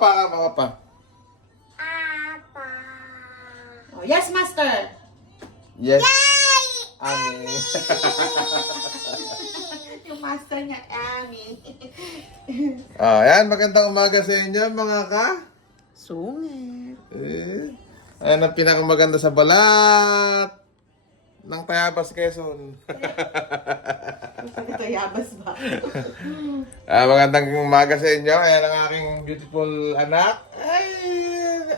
Apa. Oh, yes, master. Yes. Ami. Yung master niya, Ami. Ayan, magandang umaga sa inyo mga ka. Sungit. Ayan ang pinakamaganda sa balat ng Tayabas, Quezon. Ito yabas ba? Magandang umaga sa inyo. Ayan ang aking beautiful anak. Ay,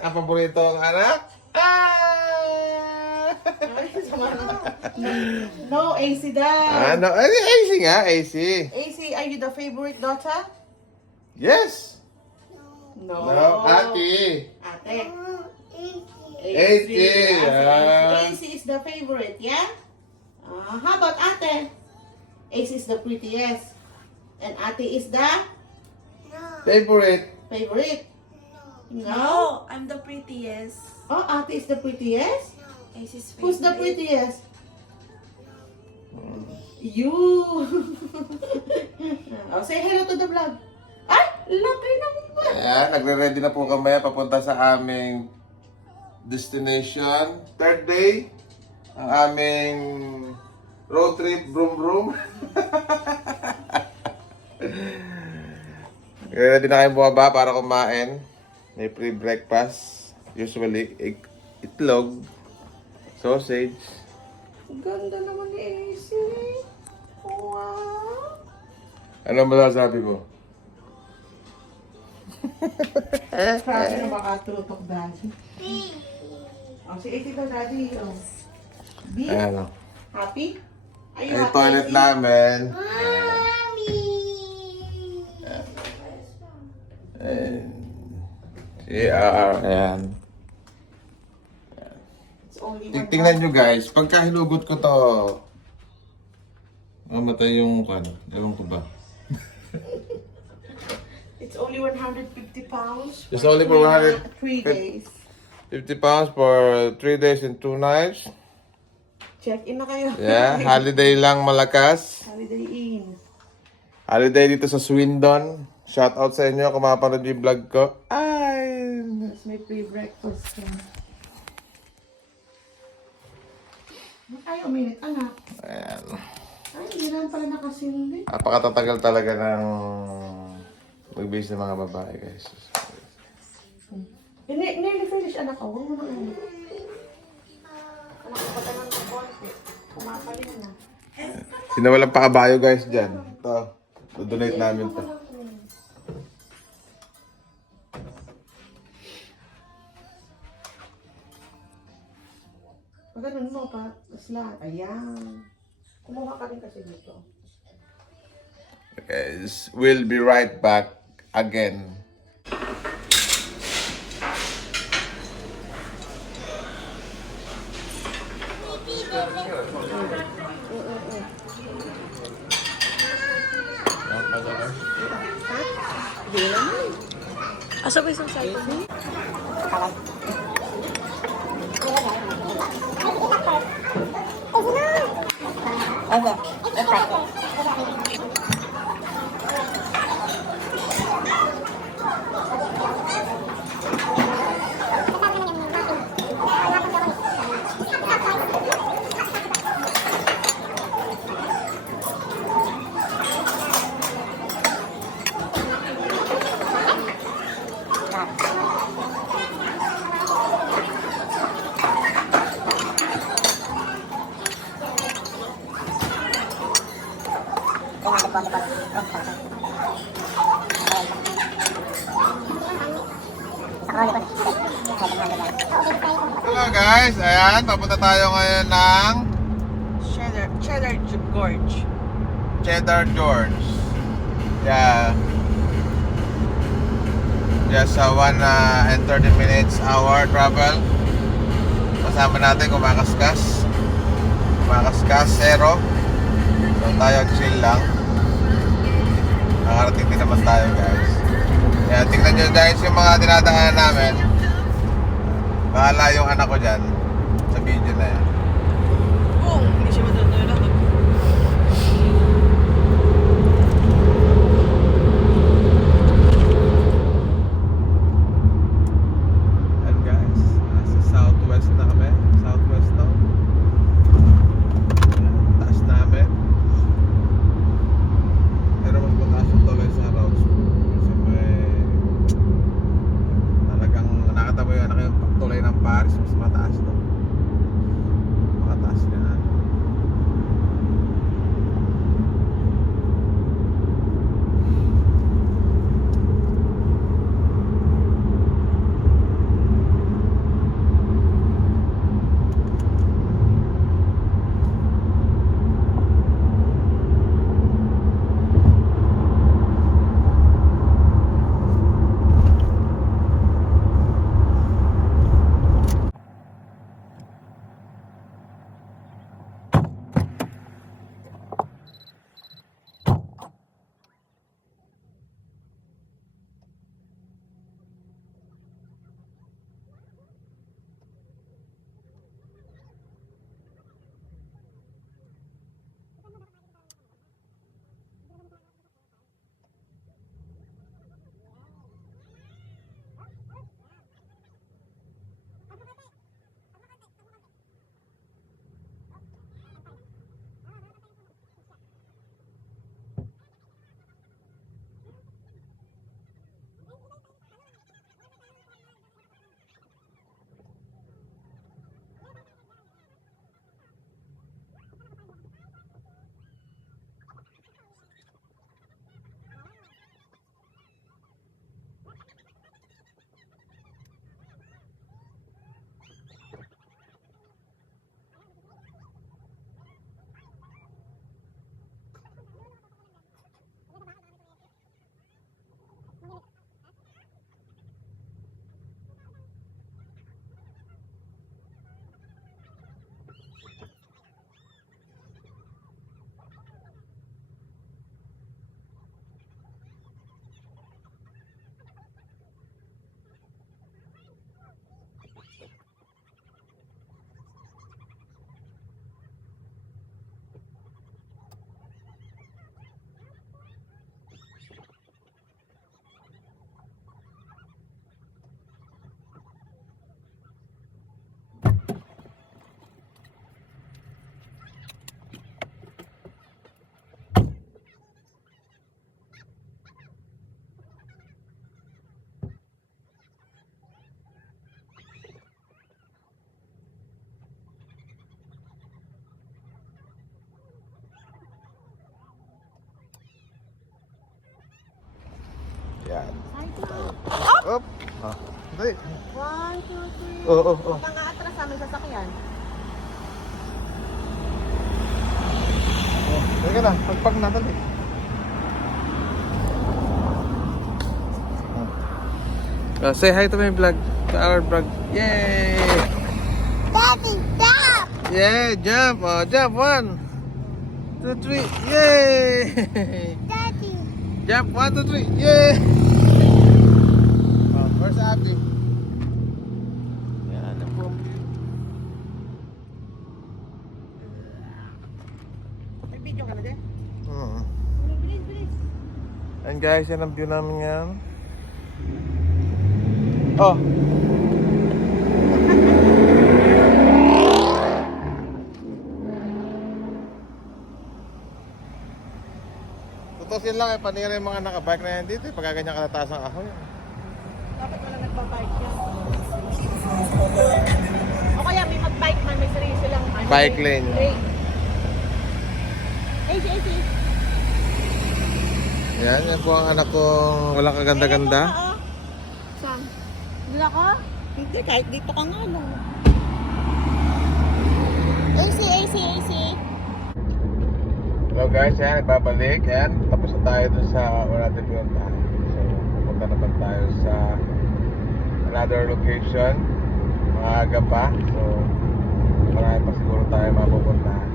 ang paboritong anak. Ay, sama na. No, AC dad. Ano? Ay, AC nga, AC. AC, are you the favorite daughter? Yes. No. No, Ate. Ate. AC. AC is the favorite, yeah? How about Ate? AC is the prettiest. And Ate is the Favorite. favorite. No? No, I'm the prettiest. Oh, Ate is the prettiest? Ace's favorite. Who's the prettiest? You. Oh, say hello to the vlog. Ay, laki naman. Ayan, nagre-ready na po kami papunta sa aming destination. Third day, ang aming road trip, vroom. Ready na kayo bumaba para kumain. May free breakfast. Usually, itlog, sausage. Ganda naman ni AC. Wow. Ano masasabi mo? Grabe na makatutok, Daddy. Oh, si AC daw, Daddy. Oh. B, Ayan o. happy? Are you Ay, happy, toilet AC? namin. Ayan. It's only one Tingnan nyo guys, pagka hinugot ko to, mamatay yung ano, ewan ko ba. It's only 150 pounds. It's only for 3 days. 50 pounds for 3 days and 2 nights. Check in na kayo. Yeah, holiday lang malakas. Holiday in. Holiday dito sa Swindon. Shout out sa inyo kung mapanood yung vlog ko. Ay! Tapos may free breakfast ka. Ay, uminit, anak. Ayan. Ay, hindi naman pala nakasindi. Napakatatagal talaga ng mag-base ng mga babae guys. Nearly finish, anak ko. Huwag mo na ulit. Anak ko, pata ng konti. Kumapaling na. Sino walang pakabayo guys dyan? Ito. Do-donate namin to. Ganun mo pa. Lahat. Ayan. Kumuha ka rin kasi dito. Guys, we'll be right back again. Asa ba isang cellphone? Hello guys, ayan, papunta tayo ngayon ng Cheddar Gorge. Cheddar George. Yeah. Just 1 and 30 minutes hour travel. Kasama natin kumakaskas. Zero. So tayo chill lang. Nakarating din naman tayo guys. Kaya tingnan nyo guys yung mga dinadaanan namin. Bahala yung anak ko dyan sa video na yan. Oo, hindi siya matutulog. napakataas to. Napakataas na. Yan. Up! Ah, dali. 1, 2, 3. Oo, oo. Nang aatras sa aming sasakyan. Oh, sige na, pagpag na dali. Say hi to my vlog, to our vlog. Yay! Daddy, stop! Yeah, jump! Oh, jump! 1, 2, 3. Yay! Daddy. Jump! 1, 2, 3. Yay! Oh, where's Abby? Yan, ang boom. May video ka na din? Bilis, bilis. And guys, yan ang view namin ngayon. Oh! Tutusin lang panira yung mga nakabike na yan dito pagka ganyan katataas ang ahoy. Dapat wala nagbabike yan. O kaya may mag-bike man, may sarili silang Bike lane. AC. Yan po ang anak kong walang kaganda-ganda. Saan? Dila ka? Hindi, kahit dito ka nga no. AC. Hello guys, yan, ibabalik. Yan, tapos na tayo dun sa wala natin pinuntahan. So, pupunta naman tayo sa another location. Maaga pa. So, marami pa siguro tayo mapupuntahan.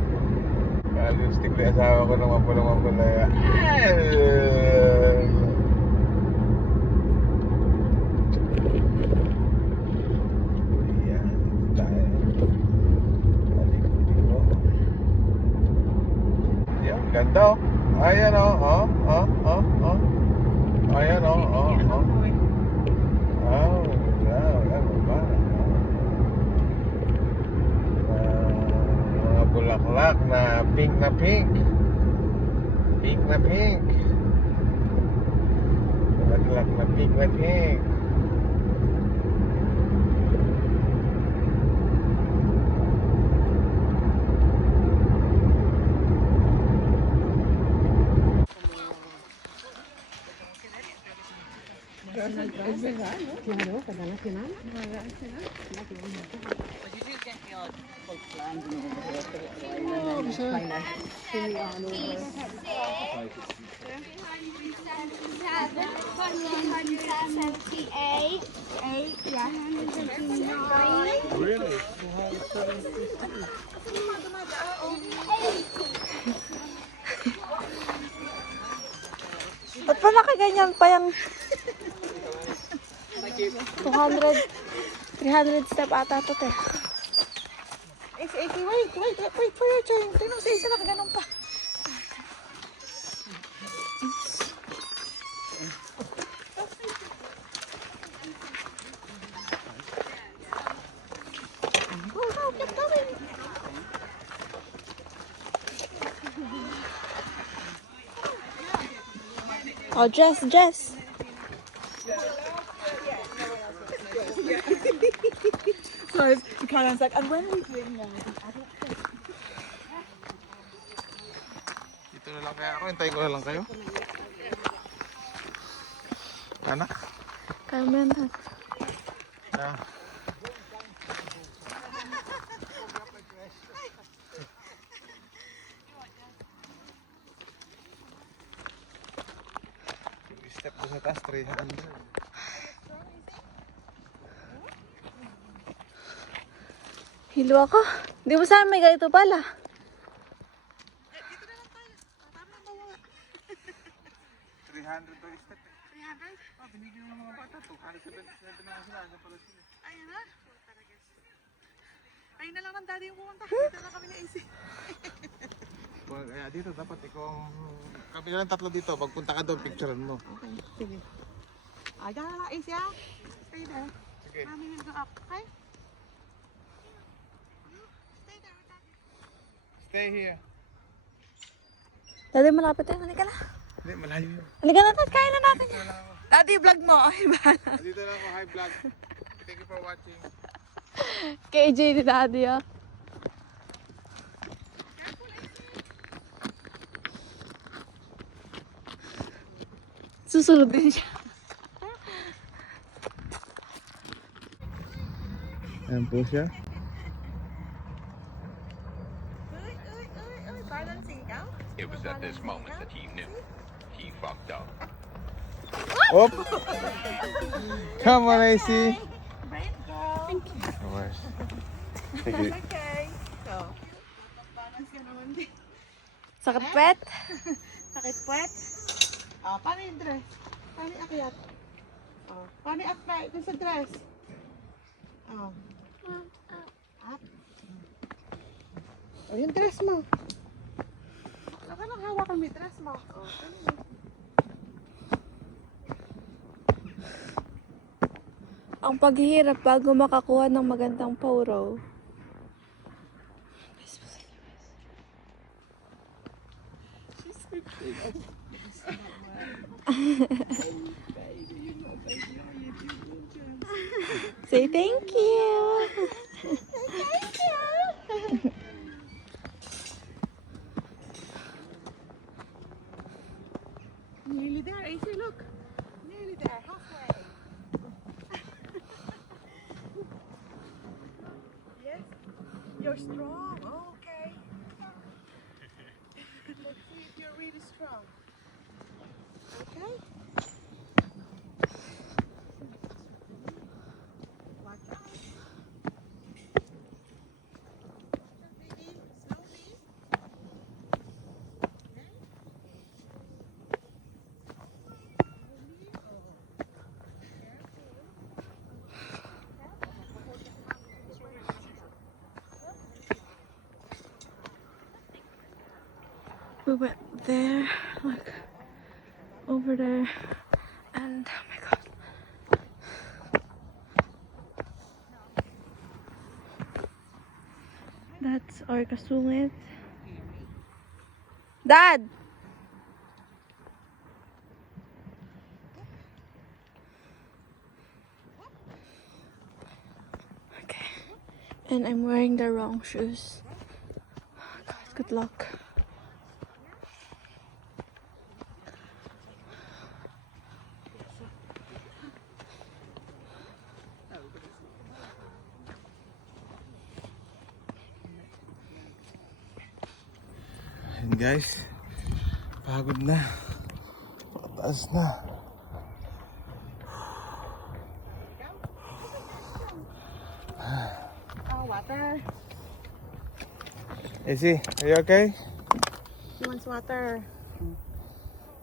Lipstick na asawa ko ng mapulang-mapula. Yan, tayo. Yan, ganda oh. Ayan oh, Ayan oh, oh. Oh, wow, yan ba? Mga bulaklak na pink na pink. Pink na pink. Bulaklak na pink na pink. 178, 8, yeah, 179. Really? Ba't pa nakaganyan pa yung 200, 300 step ata to, te. Wait for your turn. Tinong sa isa nakaganon pa. Go, keep going. Oh, Jess. So Karen's like, and when are we doing that? Dito na lang kaya ako. Hintayin ko na lang kayo. Anak? Carmen. Ah. Step doon sa taas, 300. Hilo ako. Di mo sa amin may ganito pala. Dito na lang tayo. Tama ba mga? 300 per step eh. 300? Ah, binigyan ng mga bata. 277 na sila. Hanggang pala sila. Ayun na. Ayun na lang ng daddy yung pumunta. Dito na kami na AC. Kaya dito dapat ikaw kami na lang tatlo dito. Pagpunta ka doon, picturean mo. Okay, sige. Dyan na lang AC ah. Stay there. Sige. Mami will go up, okay? Stay here. Daddy, malapit tayo. Halika na. Hindi, malayo yun. Halika na, Tad. Kaya na natin yan. Daddy, vlog mo. Ay, bahala. Dito lang ako, hi vlog. Thank you for watching. KJ ni Daddy, ah. Susunod din siya. Ayan po siya. It was at this moment that he knew he fucked up. Op! Come on, AC. Of course. Thank you. Okay. So, balance ka naman din. Sakit pet. Sakit puwet. Paano yung dress? Paano yung akyat? Paano yung apply dun sa dress? Up. Yung dress mo. Wala ka nang hawakan mo yung dress mo. Ang paghihirap bago makakuha ng magandang photo. Say thank you. Nearly there, AC, look. Nearly there, halfway. Yes? You're strong, okay. Let's see if you're really strong. Okay? Watch out. Baby, slowly. We went there, like over there, and oh my god. That's our kasulit. Dad! Okay. And I'm wearing the wrong shoes. God, good luck. And guys, pagod na. Pataas na. Oh, water. Izzy, are you okay? He wants water.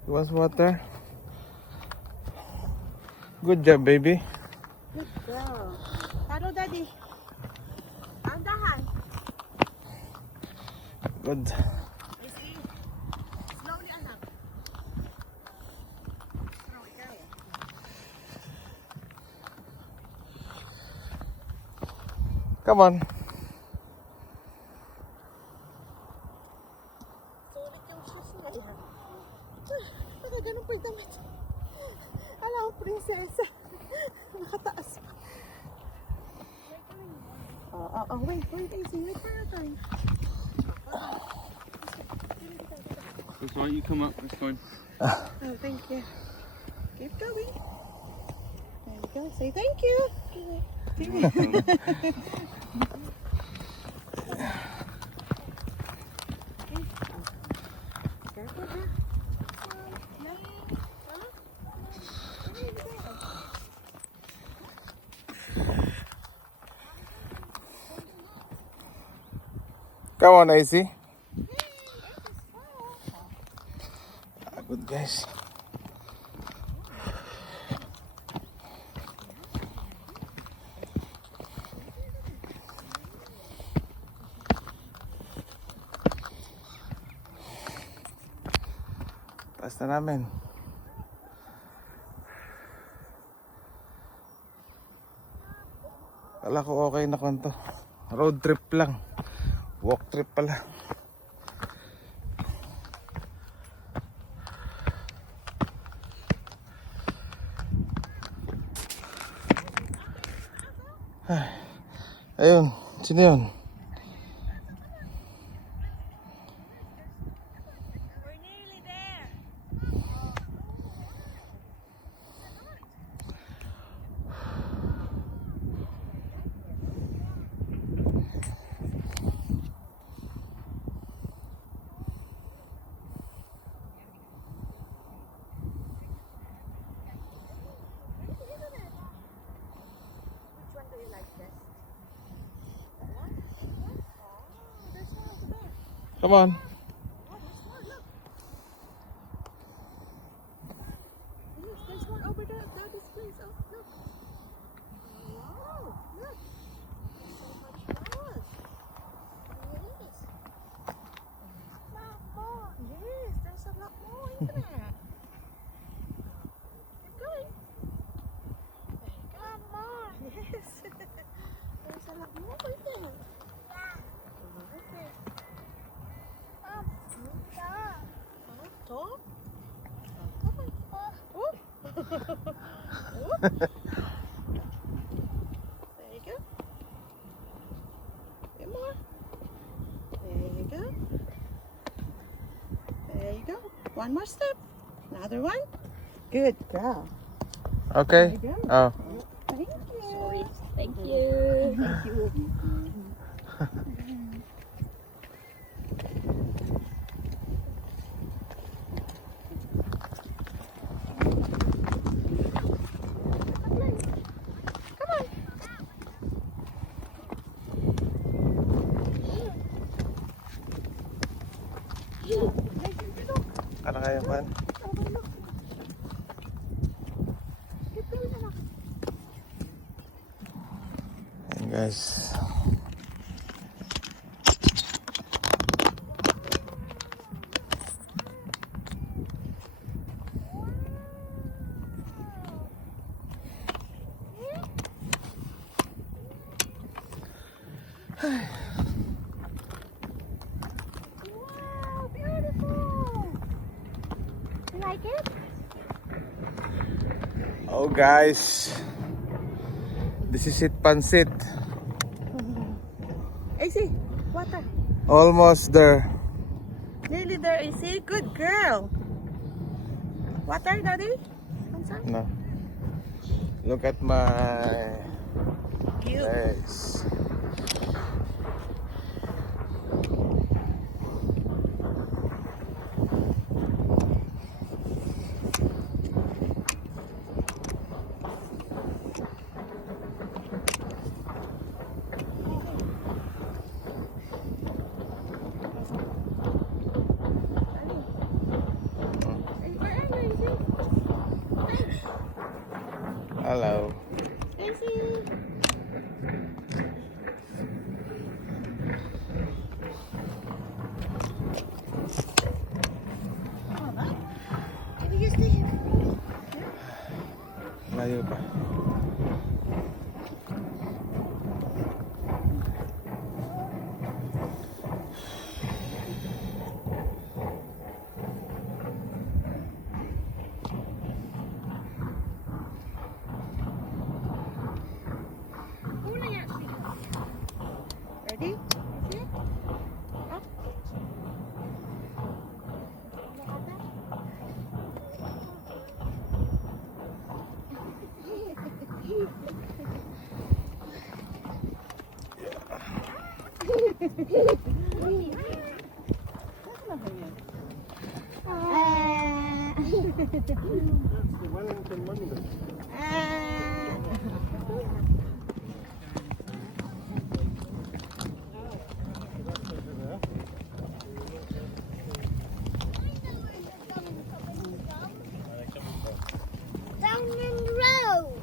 You want water? Good job, baby. Good girl. Follow daddy. Andahan. Good. Easy. Slowly, anak. Okay. Come on. Sulit yung shoes na yan. Baka ganun pa yung damit. Alam ko, prinsesa. Nakataas pa. Wait, Easy. Wait for your time. That's fine, you come up, that's fine. Oh, thank you. Keep going. There you go. Say thank you. Careful, ha? Come on, Izzy. Good, guys. Taas na namin. Kala ko okay na kung to. Road trip lang. Walk trip pala. Ay, ayun, sino yun? Come on. Yes, there's one over there at Daddy's place. Oh, look. Wow, look. There's so much grass. Yes. Yes, there's a lot more, isn't there? Keep going. There you go. More. Yes. There's a lot more right there. Okay. Top? Come on. Oh. There you go. Get more. There you go. There you go. One more step. Another one. Good girl. Okay. Oh. Thank you. Sorry. Thank you. Thank you. Ano kaya man? Ayan guys. Wow, beautiful. You like it? Oh guys. This is it, Pansit. AC, water. Almost there. Nearly there, AC. Good girl. Water, Daddy? No. Look at my Cute. legs. Ready? Is it? Up. Down in the road.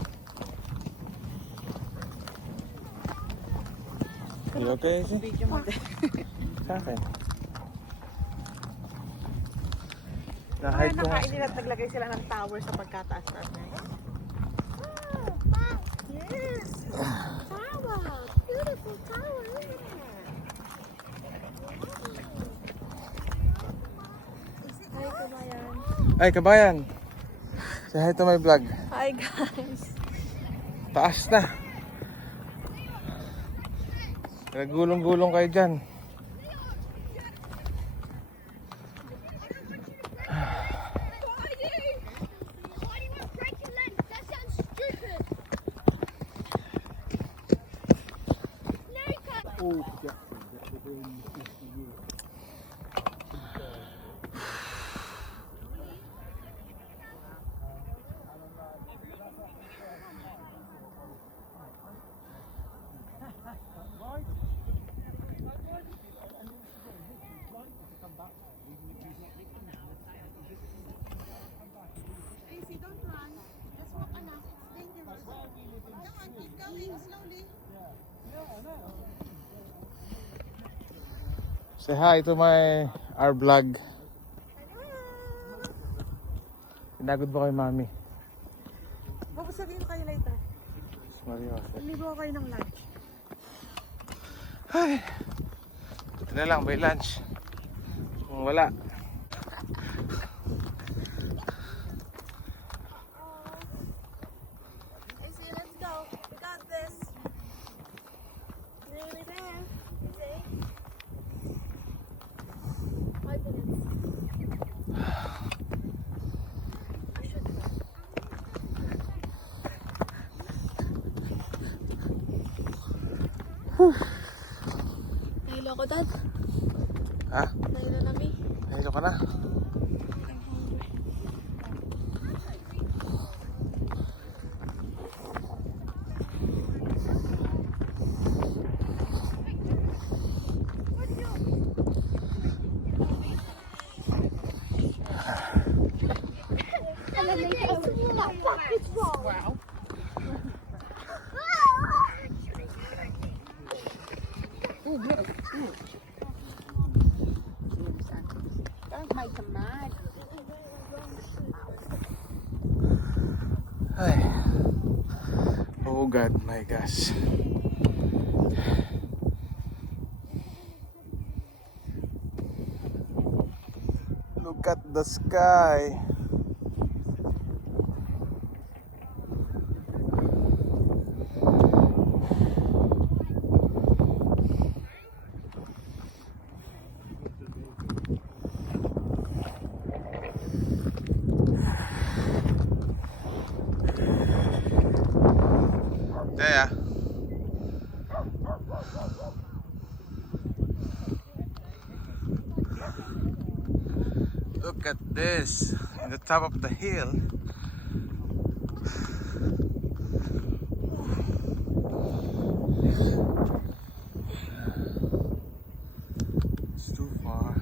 You okay, Izzy? Sa akin. Na-hide ko nga. Nila at naglagay sila ng tower sa pagkataas natin. Yes. Tower. Beautiful tower, isn't it? Ay, kabayan. Say hi to my vlog. Hi guys. Taas na. Nagulong-gulong kayo dyan. Casey, don't run. Just walk enough. It's dangerous. Come on, keep going slowly. Say hi to our vlog. Pinagod ba kay mami? Sabihin kayo later. Mario. Ligo kayo ng lunch. Ay. Ito na lang, by lunch. Kung wala. Casey, let's go. We got this. Nearly there. See? 5 minutes. Nahilo ko, Dad. Ha? Nahilo na mi. Nahilo ka na? Wow. Don't make them mad. Ay. Oh God, my gosh. Look at the sky. There. Look at this, in the top of the hill. It's too far.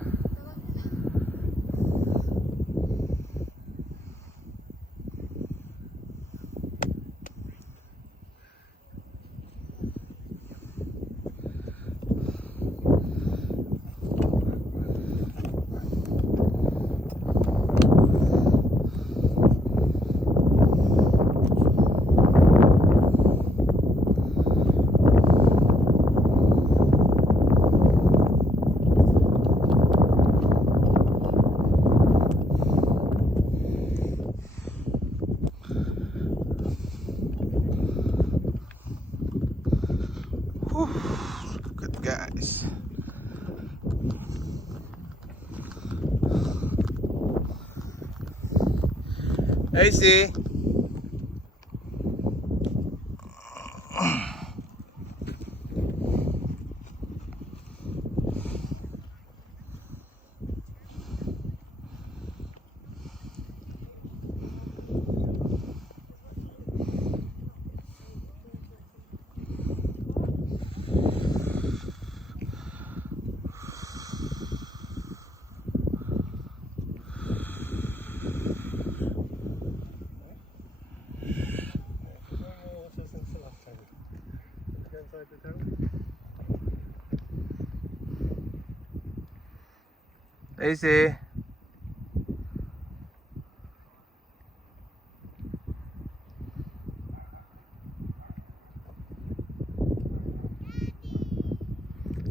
guys. AC. AC.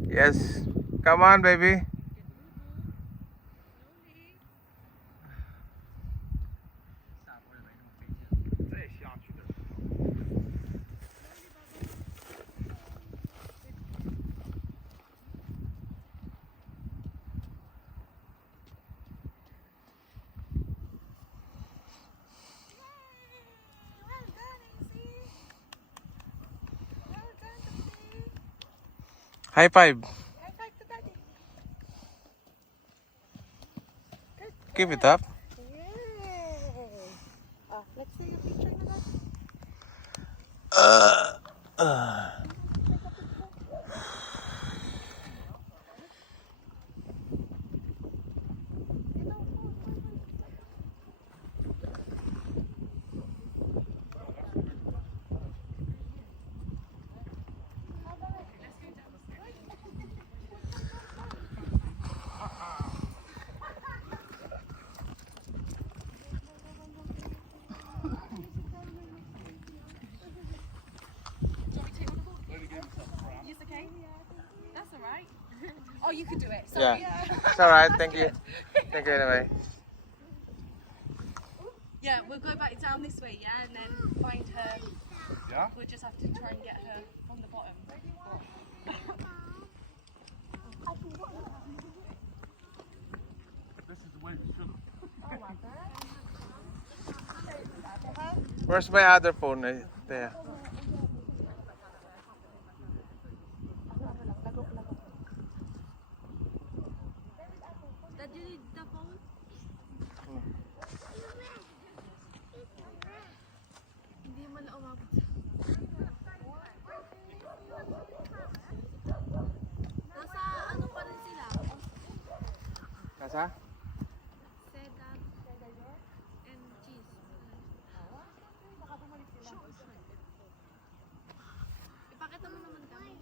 Yes. Come on, baby. Well done, AC. Well done, Daddy. High five. High five to Daddy. Good. Keep it up. Yay. Oh, let's take a picture na lang. Yes, okay? That's alright. Oh, you can do it. Yeah. Sorry. It's alright. Thank you. Thank you anyway. Yeah, we'll go back down this way, yeah, and then find her. Yeah? We'll just have to try and get her from the bottom. This is the way it should. Where's my other phone? There. Did you need the phone? Hindi mo na umabot. Nasa ano pa rin sila? Nasa? Sedan and cheese. Ipakita mo naman kami.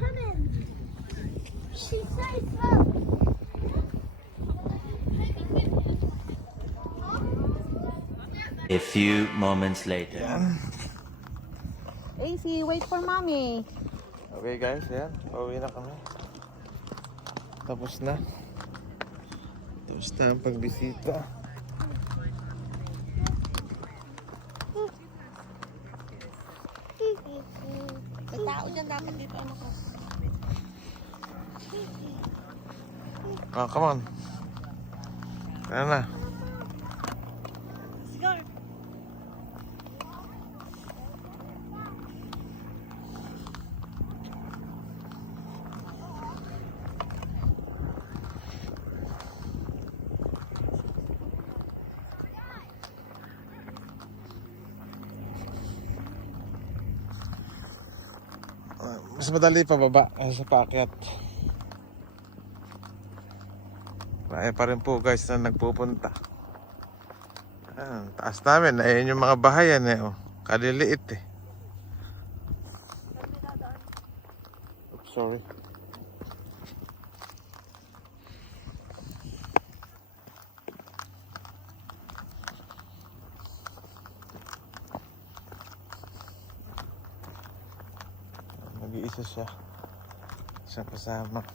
Come in. She's so slow. A few moments later. AC, wait for mommy. Okay guys, yan. Pauwi na kami. Tapos na. Tapos na ang pagbisita. May tao dyan dapat dito. Ano ko? Oh, come on. Tara na. Let's go. Mas madali pababa sa paakyat. Marami pa rin po guys na nagpupunta. Ayan, taas namin. Ayun yung mga bahayan eh. Oh. Kaliliit eh. Oops, sorry. Nag-iisa siya. Siya kasama.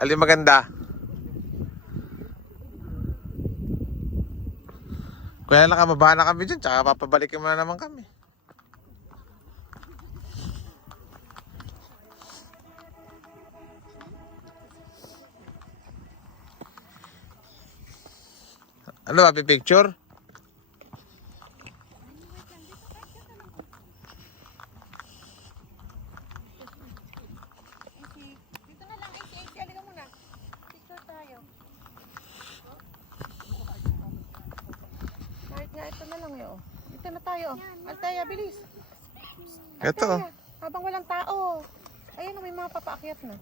Alin maganda? Kaya nakababa na kami dyan, tsaka papabalikin mo na naman kami. Ano ba, picture? Dito na lang, AC, halika muna. Picture tayo. Kahit nga ito na lang yun. Dito na tayo. Altaya, bilis. Ito. Altaya, habang walang tao. Ayun, may mga papaakyat na.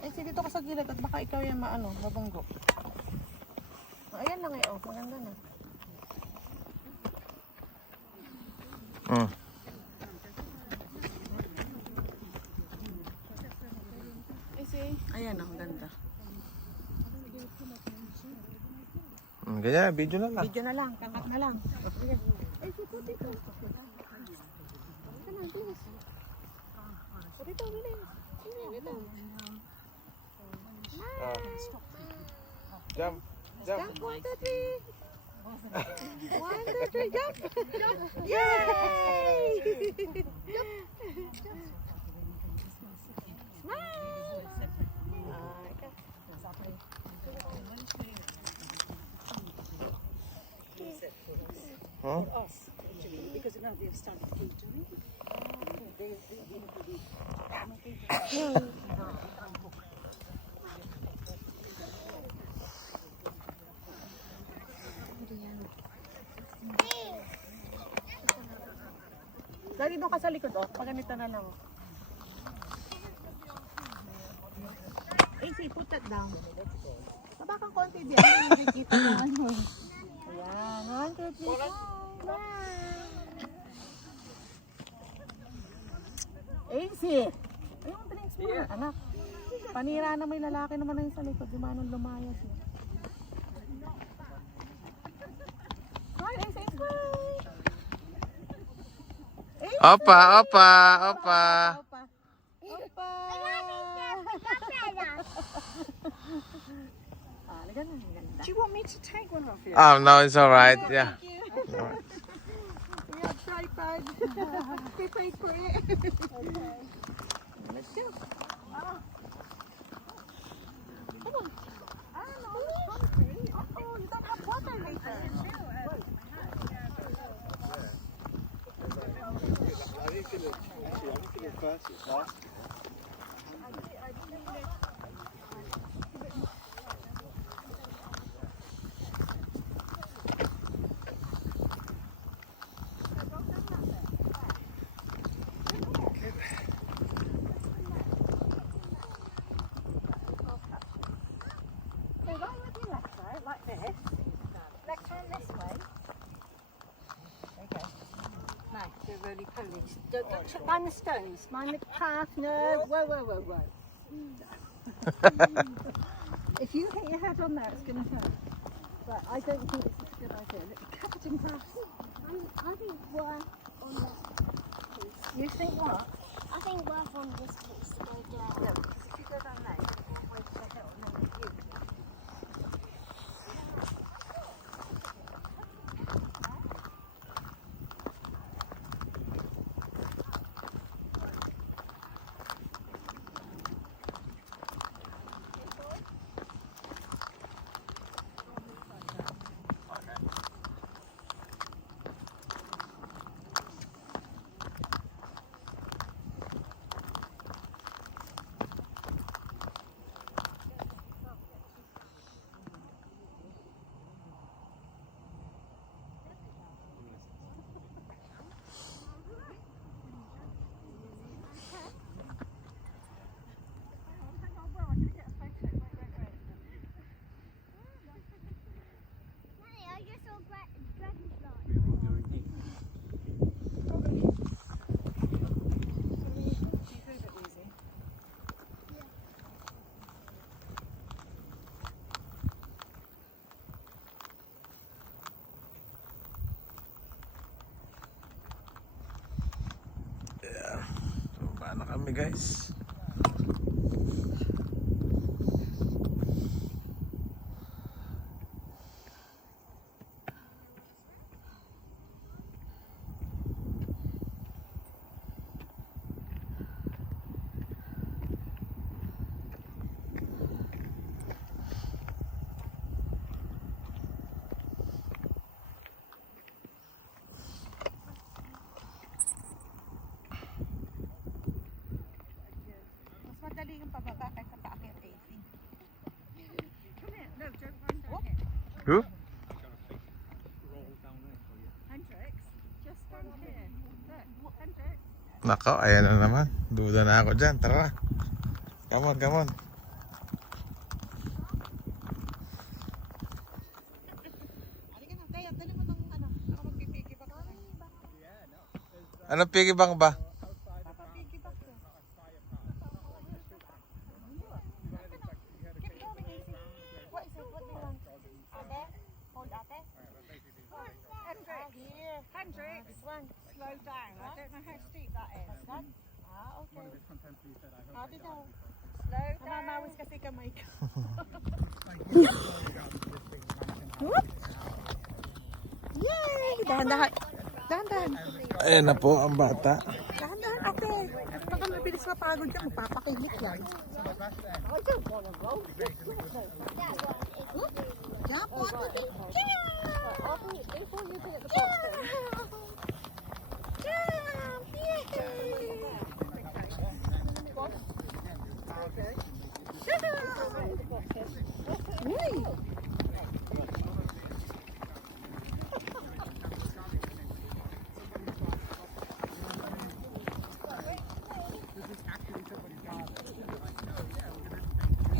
AC, dito ka sa gilid at baka ikaw yung mabunggo. Ayan lang eh, oh. Maganda na. Ayan, ang ganda. Ganyan, video na lang. Video na lang, kakat na lang. Ay, si Puti ko. Ito na, bilis. Dito, bilis. Dito. Jump, jump. Jump, 1, 2, 3. 1, 2, 3, jump. Yay! Huh? Lagi doon ka sa likod, oh. Pag ganito na lang. AC, put that down. Baba kang konti diyan. Nakikita naman mo. Ayan. 1, 2, 3, 4. AC! Ayun, drinks mo na, anak. Panira na may lalaki naman na yung sa likod. Di manong lumayas eh. Hi, AC, bye! Opa, opa, opa. Opa. Opa. Do you want me to take one off you? Oh, no, it's alright. Yeah. We have tripod. We paid for it. Okay. Let's go. Come on. I don't know. It's hungry. Oh, you don't have water later. Really foolish. Don't trip on the stones. Mind the path. No. Whoa, whoa, whoa, whoa. If you hit your head on that, it's going to hurt. But I don't think this is a good idea. Look, covered in grass. I think work on this piece. You think what? I think work on this piece to go down. No, because if you go down there, you can wait for the hill and then you. kami guys. Mas madali yung pababa kaysa paakyat, AC. Come here. No, don't run down here. Who? Hendrix, just stand here. Look, Hendrix. Nako, ayan na naman. Duda na ako dyan. Tara na. Come on, come on. Halika na, Taya, dali mo ng ano. Ako magpipigibak ko. Anong piggybank ba? Papapigibak ko. Keep going, AC. What is it? What do you want? Ate? Hold ate? Hendrix. Hendrix. Slow down. I don't know how steep that is. Okay. Sabi daw. Slow down. Namamawis kasi kamay ko. Yay! Dahan-dahan. Dahan-dahan. Ayan na po ang bata. Dahan-dahan, ate. Baka mabilis mapagod ka. Magpapakilit yan. Jump on the thing.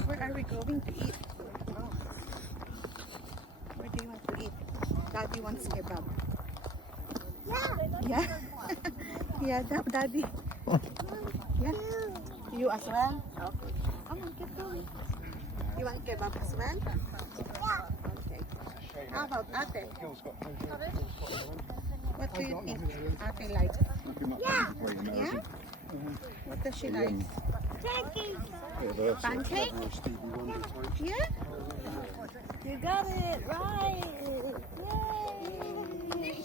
Where are we going to eat? Where do you want to eat? Daddy wants kebab. Yeah. Yeah, Daddy. Yeah. You as well? Okay. Come on, keep going. You want kebab as well? Yeah. Okay. How about Ate? What do you think Ate likes? Yeah. Yeah? What does she like? Pancake? Yeah? You got it right. Yay.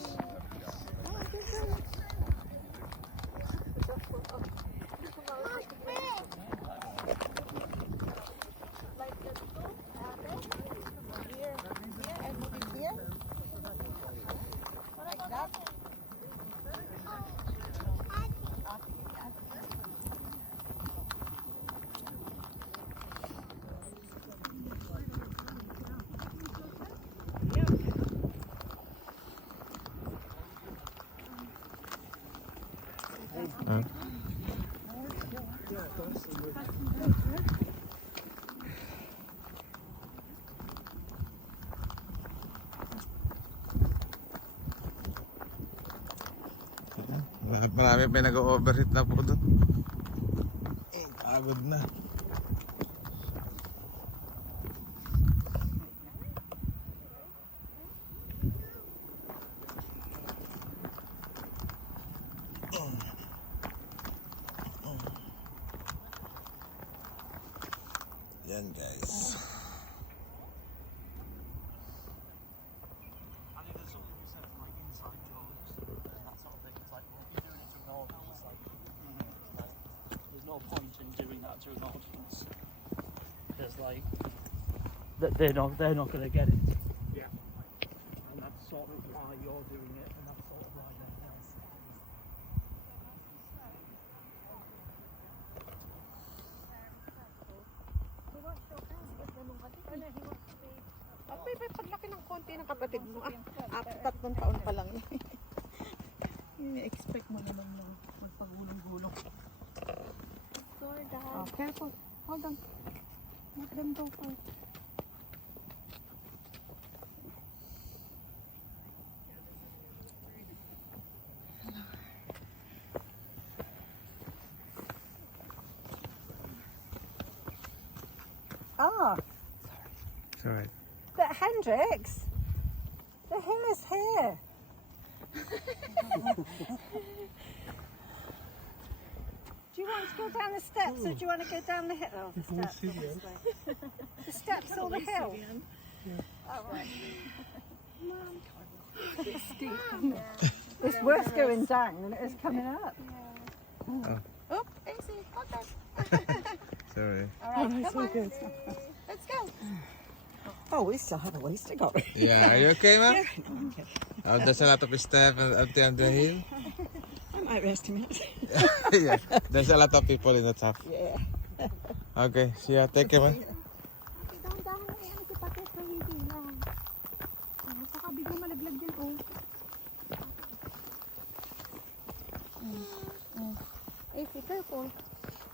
Marami pa nag-overheat na po doon. Pagod na. Yan guys. There's no point in doing that to an audience. There's like they're not going to get it. Yeah. And that's sort of why you're doing it, and that's sort of why they're else. May paglaki ng konti ng kapatid mo. 3 taon pa lang. I-expect mo naman na magpagulong-gulong. Oh, careful. Hold on. Let them go first. Ah, Sorry. the Hendrix. The hill is here. Do you want to go down the steps or do you want to go down the hill? Oh, the steps. The steps or the hill? Oh, right. It's steep, isn't it? It's worse going down than it is coming up. Oh, easy. Okay. Sorry. All right, come on. Let's go. Oh, we still have a ways to go. Yeah, are you okay, ma'am? There's a lot of steps up the hill. I might rest a minute. Yeah, there's a lot of people in the top. Yeah. Okay, see ya. Take care, man. Dahan-dahan na yan. Nagpapakit pa hindi lang. Saka biglang malaglag yan. Easy, careful.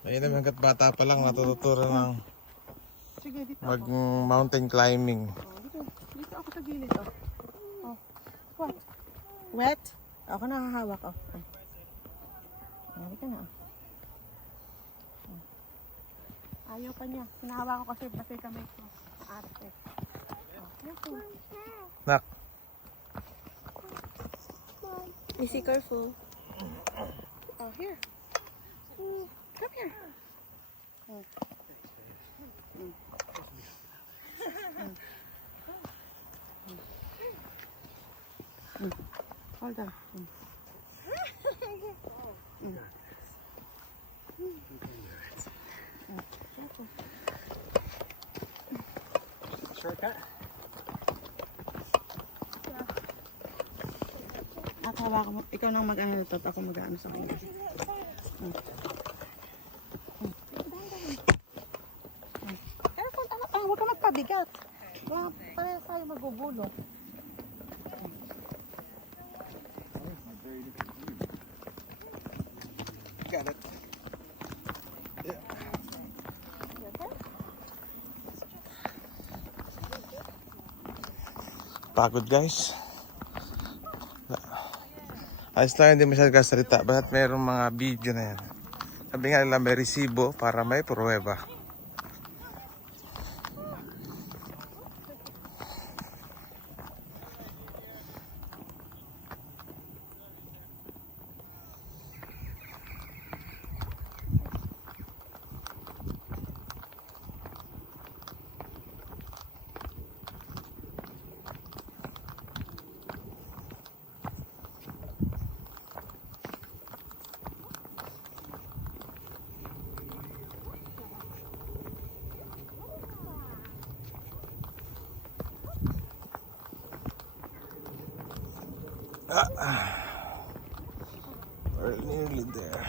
Ayun naman, hanggat bata pa lang natuturo ng Sige, dito mag mountain climbing. Dito ako sa gilid. Oh. What? Wet? Ako nakahawak. Oh. Hindi ka na. Ayaw pa niya. Hinahawakan ko kasi kamay ko. Ate. Nak. Easy, careful. Oh, here. Come here. Hold on. Shortcut. Ako hawakan mo. Ikaw nang mag-ano nito. Ako mag-ano sa kanya. Careful. Huwag ka magpabigat. Parehas tayo magugulo. Got it. Pagod guys. Ayos lang, hindi masyadong kasalita. Basta't mayroong mga video na yan. Sabi nga nila may resibo para may pruweba. We're nearly there.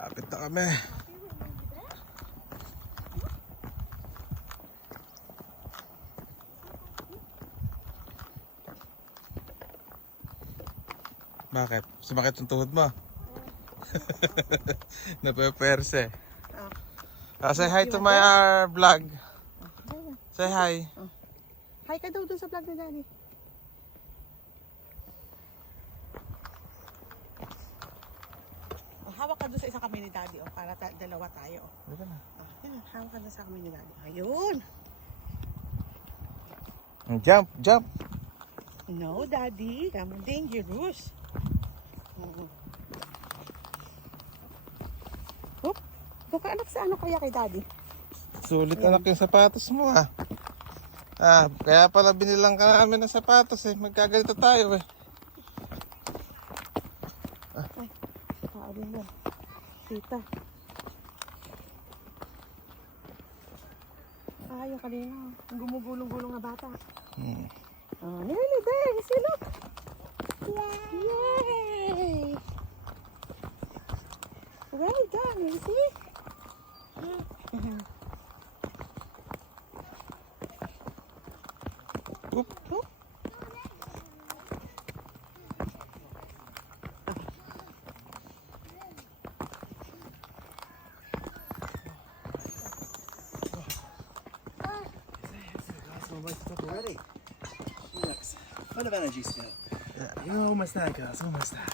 Lapit na kami. Bakit? Sumakit yung tuhod mo? Napeperse. Say hi to my vlog. Say hi. Hi ka daw dun sa vlog ni Daddy. Hawak ka dun sa isang kami ni Daddy. Para dalawa tayo. Dito na. Hawak ka dun sa kami ni Daddy. Ayun. Jump, jump. No, Daddy. Come on, dangerous. Hop. Doon ka anak sa ano kaya kay Daddy? Sulit anak yung sapatos mo ah. Kaya pala binilang ka namin ng sapatos eh. Magkagalito tayo eh. Tao din yan. Tita. Yung kanina. Ang gumugulong-gulong na bata. Oh, nearly there. You see, look. Yay! Well done, you see? Oop. Almost up already. She looks full of energy still. You're almost there, girls. Almost there.